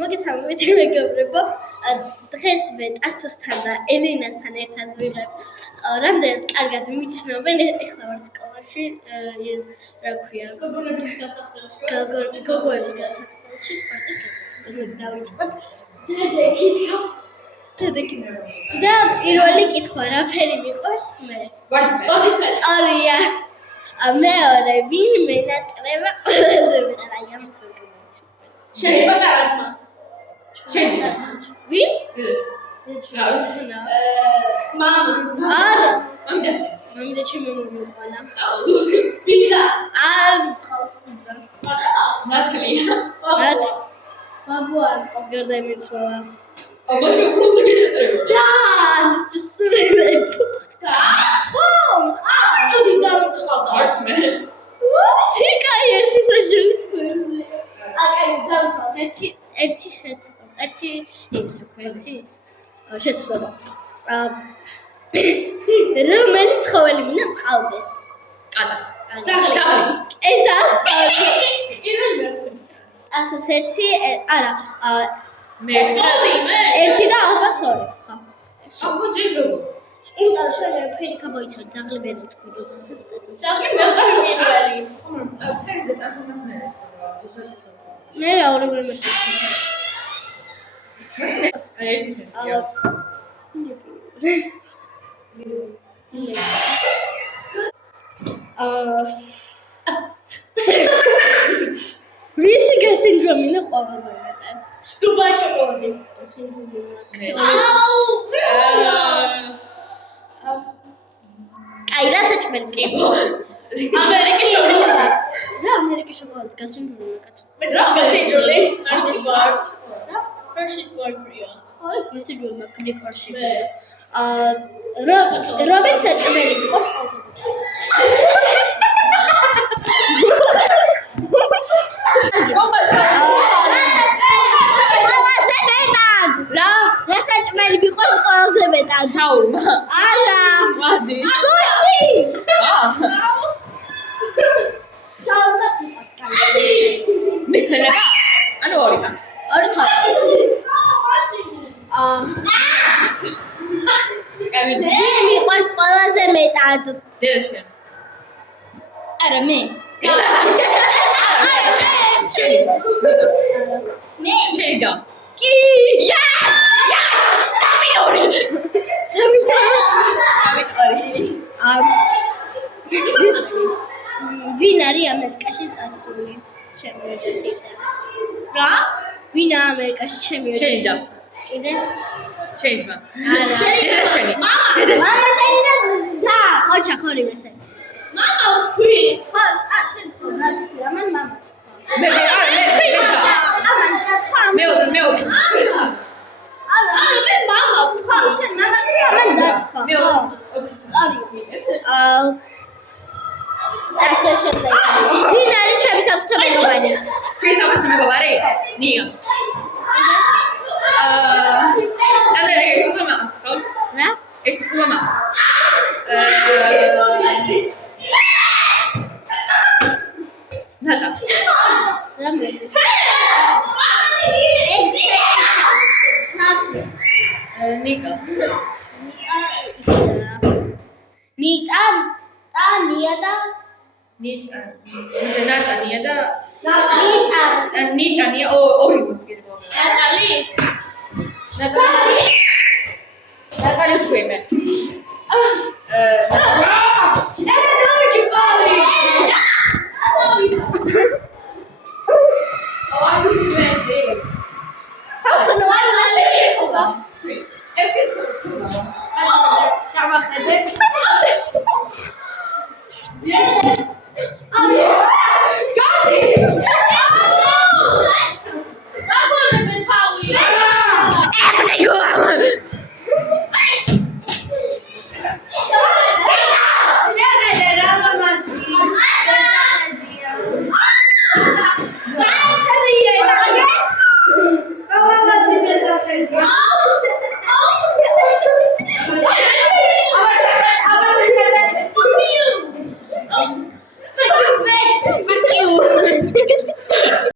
მოგესალმებით მეგობრებო, დღეს მე ტასოსთან და ელინასთან ერთად ვიღებ რამდენად კარგად ვიცნობენ, ეხლა ვარ სკოლაში, რა ქვია, გოგოების გასახდელში, სპორტის გაკეთებაზე დავიწყოთ. და პირველი კითხვა, რაფერი მიყვარს მე? ვარდისფერი. სწორია. მეორე, ვინ მენატრება ყველაზე მეტად, აი ამას ვერ გამოცემ. შეიძლება ტარაძმა. შეიძლება. ვინ? მამა. არა. მამიდა ჩემი მომიყვანა. პიცა. არ მყავს პიცა. ნათლია. ბაბუ არ მყავს გარდა იმეცვალა. აბაში უფრო გენატრება. და სულელები. ხო, ცუდი დავკავდა. არც მე. კაი, ერთი საჯელი თქვენზე. აი, დავთავთ ერთი შეცდომა. ერთი ის შეცდომა. რომელი ცხოველი მინდა მყავდეს? კატა. ძაღლი. ეს ასწორი. ასოს ერთი, არა, ერთი და ალბათ ორი. ხო. აბა ჯერდობა. იმიტომ შეიძლება ფერი გამოიცოთ ძაღლი მე რა თქვი როდესაც ტესოს. ძაღლი მე პირველი. ფერიზე ტასომაც მე. მე რა ორი მემეში. რისი გასინდრომი ყველაზე მეტად? დუბაი შოკოლადი. გასინდრომი. აი, რა საჭმელი? ამერიკის შოკოლადი. რა ამერიკის შოკოლადი გასინდრომი კაცო? მე რა გასინდრომი? Hershey's bar. რა? Hershey's bar პრია. აი, გასინდრომი მაგნიკ ვარში. რომელი საჭმელი მიყვარს ყველაზე რა საჭმელი მიყვარს ყველაზე მეტად? შაურმა. არა. ვადი. სუში. შაურმაც მიყვარს კარგი. მე თველება? ანუ ორი თავს. ორი თავს. ვინ მიყვარს ყველაზე მეტად? დედაშენ. არა მე. შენი. მე. შენი და. კი. სამიტორი. ვინ არის ამერიკაში წასული? ჩემი ოჯახიდან. რა? ვინ ამერიკაში ჩემი ოჯახიდან? შენი და. კიდე? შენი ძმა. არა. დედაშენი. მამა შენი და. ხოჩა ხორი მესე. მამა ვთქვი. ხო, შენ ხო რა თქვი? ამან მამა თქვა. მე ამან თქვა. მე არა, მე მამა ვთქვა. შენ მამა თქვი, ამან დათქვა. ასე შეიძლება. ვინ არის ჩემი საფრთხე მეგობარი? ჩემი საფრთხე მეგობარი? ნია. ანუ ეს უგმა, ხო? რა? ეს უგმა. ნატა. რამე? ნიკა. ნიტა, ნია და ნიტა, ნატა, ნია და ნიტა, ნია ორი მოგიდება.